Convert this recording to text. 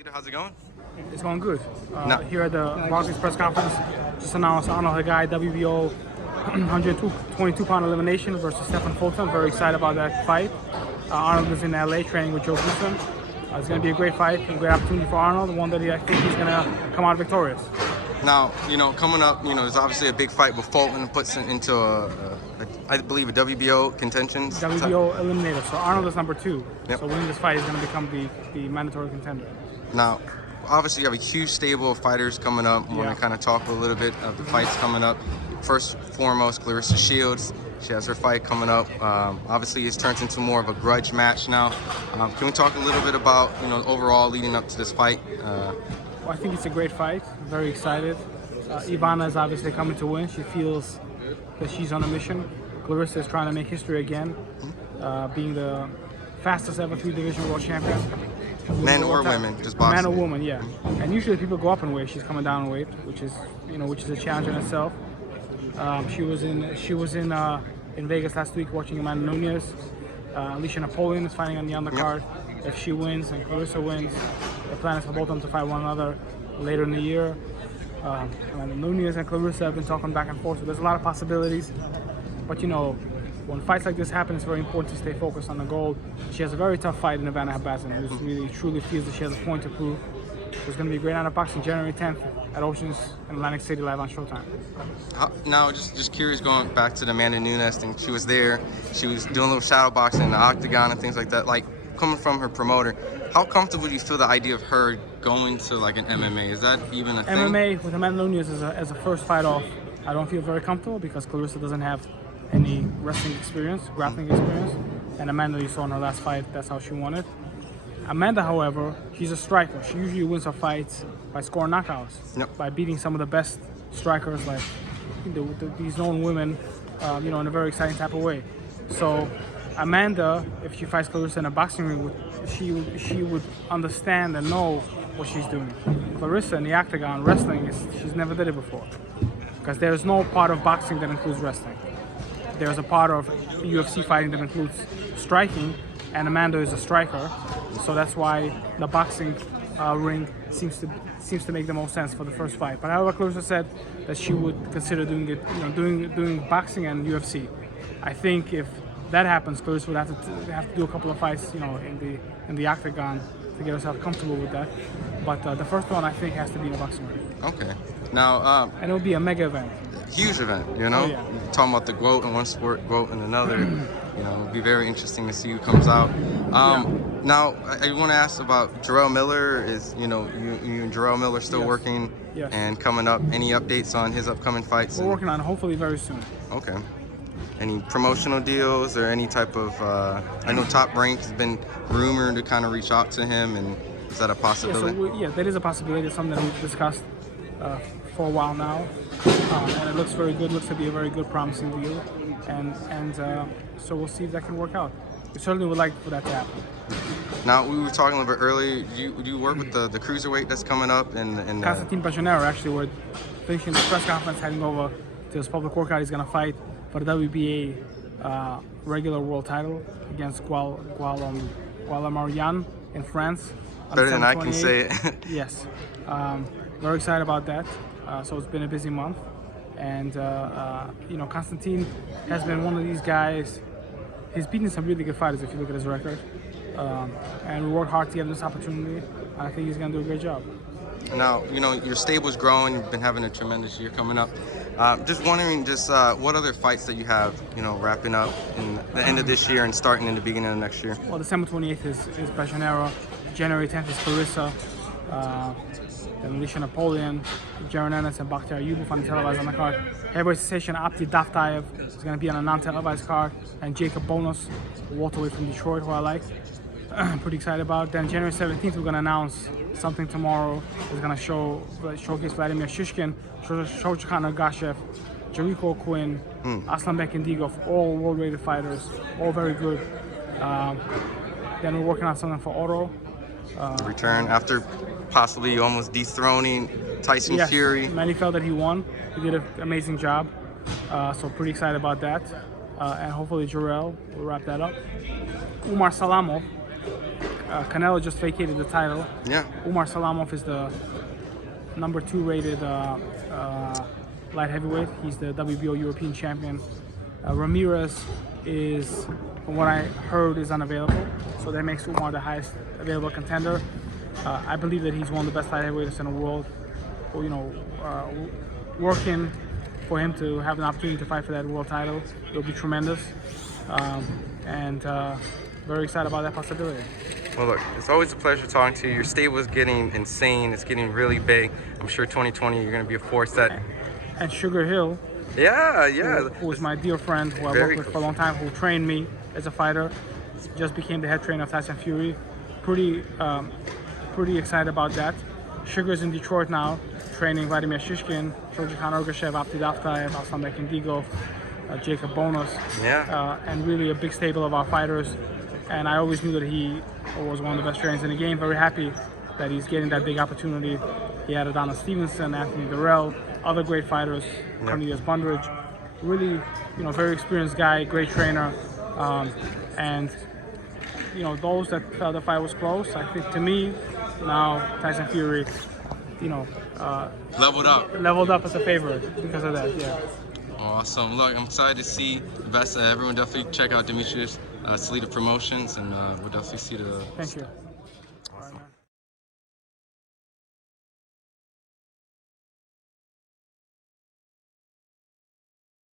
Salita, how's it going? It's going good. Here at the Barclays press conference, just announced Arnold Hagai WBO 122-pound elimination versus Stephen Fulton. Very excited about that fight. Arnold is in LA training with Joe Houston. It's going to be a great fight, a great opportunity for Arnold, one that I think he's going to come out victorious. Now, coming up, there's obviously a big fight with Fulton, puts it into I believe a WBO contention. WBO eliminator. So Arnold is number 2. Yep. So winning this fight is going to become the mandatory contender. Now, obviously you have a huge stable of fighters coming up. I want to kind of talk a little bit of the fights coming up. First and foremost, Clarissa Shields. She has her fight coming up. Obviously, it's turned into more of a grudge match now. Can we talk a little bit about, overall leading up to this fight? Well, I think it's a great fight. Very excited. Ivana is obviously coming to win. She feels that she's on a mission. Clarissa is trying to make history again, being the fastest ever 3-division world champion. Men or women, just boxing. Man or woman, yeah. And usually people go up in weight. She's coming down in weight, which is a challenge in itself. She was in Vegas last week watching Amanda Nunes. Alicia Napoleon is fighting on the undercard. Yep. If she wins and Clarissa wins, the plan is for both of them to fight one another later in the year. Amanda Nunes and Clarissa have been talking back and forth, so there's a lot of possibilities. But when fights like this happen, it's very important to stay focused on the goal. She has a very tough fight in Ivana Habazin, who really truly feels that she has a point to prove. There's going to be a great night of boxing January 10th at Oceans in Atlantic City live on Showtime. Now, just curious, going back to the Amanda Nunes thing, she was there, she was doing a little shadow boxing in the octagon and things like that. Like, coming from her promoter, how comfortable do you feel the idea of her going to like an MMA? Is that even a thing? MMA with Amanda Nunes as a first fight off, I don't feel very comfortable because Clarissa doesn't have any wrestling experience, grappling experience. And Amanda, you saw in her last fight, that's how she won it. Amanda, however, she's a striker. She usually wins her fights by scoring knockouts, by beating some of the best strikers, like these known women, in a very exciting type of way. So Amanda, if she fights Clarissa in a boxing ring, she would understand and know what she's doing. Clarissa in the octagon, wrestling, she's never did it before. Because there's no part of boxing that includes wrestling. There's a part of UFC fighting that includes striking, and Amanda is a striker, so that's why the boxing ring seems to make the most sense for the first fight. But however, Clarissa said that she would consider doing it, doing boxing and UFC. I think if that happens, Clarissa would have to do a couple of fights, in the octagon to get herself comfortable with that. But the first one, I think, has to be in a boxing ring. Okay. Now, and it'll be a mega event. Huge event, Oh, yeah. Talking about the GOAT in one sport, GOAT in another. It'll be very interesting to see who comes out. Now, I want to ask about Jarrell Miller. Is you and Jarrell Miller still working and coming up? Any updates on his upcoming fights? We're working on it, hopefully very soon. Okay. Any promotional deals or any type of? I know Top Rank has been rumored to kind of reach out to him, and is that a possibility? That is a possibility. It's something that we've discussed for a while now, and it looks very good. Looks to be a very good, promising deal, and so we'll see if that can work out. We certainly would like for that to happen. Now, we were talking a little bit earlier. Do you work with the cruiserweight that's coming up? And Constantine Pajonero, actually, we're finishing the press conference, heading over to his public workout. He's going to fight for the WBA regular world title against Gualamarian in France. Better than I can say it. Yes. Very excited about that. So it's been a busy month. And, Constantine has been one of these guys. He's beaten some really good fighters if you look at his record. And we work hard to get him this opportunity. And I think he's going to do a great job. Now, your stable's growing. You've been having a tremendous year coming up. Just wondering, what other fights that you have, wrapping up in the end of this year and starting in the beginning of next year? Well, December 28th is Pajonero. January 10th is Clarissa. Then Alicia Napoleon, Jaron Ennis, and Bakhtiar Yubov on the televised on the card. Heavyweight sensation Abdi Daftayev is going to be on a non-televised card. And Jacob Bonus, welterweight from Detroit, who I like. I'm pretty excited about. Then January 17th, we're going to announce something tomorrow. It's going to showcase Vladimir Shishkin, Shochkan Agashev, Jericho Quinn, Aslanbek Indigov, all world-rated fighters, all very good. Then we're working on something for Otto. Return after possibly almost dethroning Tyson Fury. Many felt that he won. He did an amazing job. So pretty excited about that. And hopefully Jarrell will wrap that up. Umar Salamov Canelo just vacated the title. Yeah. Umar Salamov is the number 2 rated light heavyweight. He's the WBO European champion. Ramirez is, from what I heard, is unavailable. So that makes Umar the highest available contender. I believe that he's one of the best light heavyweights in the world. You know, working for him to have an opportunity to fight for that world title, it'll be tremendous. And very excited about that possibility. Well, look, it's always a pleasure talking to you. Your stable is getting insane. It's getting really big. I'm sure 2020 you're going to be a force that. And Sugar Hill. Yeah. Who was my dear friend who I worked with for a long time, who trained me as a fighter, just became the head trainer of Tyson Fury. Pretty excited about that. Sugar's in Detroit now, training Vladimir Shishkin, Shojikan Ergashev, Abdi Daftayev, Alsan Bekindigo, Jacob Bonus. Yeah. And really a big stable of our fighters. And I always knew that he was one of the best trainers in the game. Very happy that he's getting that big opportunity. He had Adonis Stevenson, Anthony Durrell, other great fighters, Cornelius Bundridge. Really, you know, very experienced guy, great trainer. And, you know, those that felt the fight was close, I think to me, now Tyson Fury, you know, leveled up as a favorite because of that, yeah. Awesome. Look, I'm excited to see the best. Everyone definitely check out Demetrius Salita Promotions, and we'll definitely see the. Thank you. All right, man.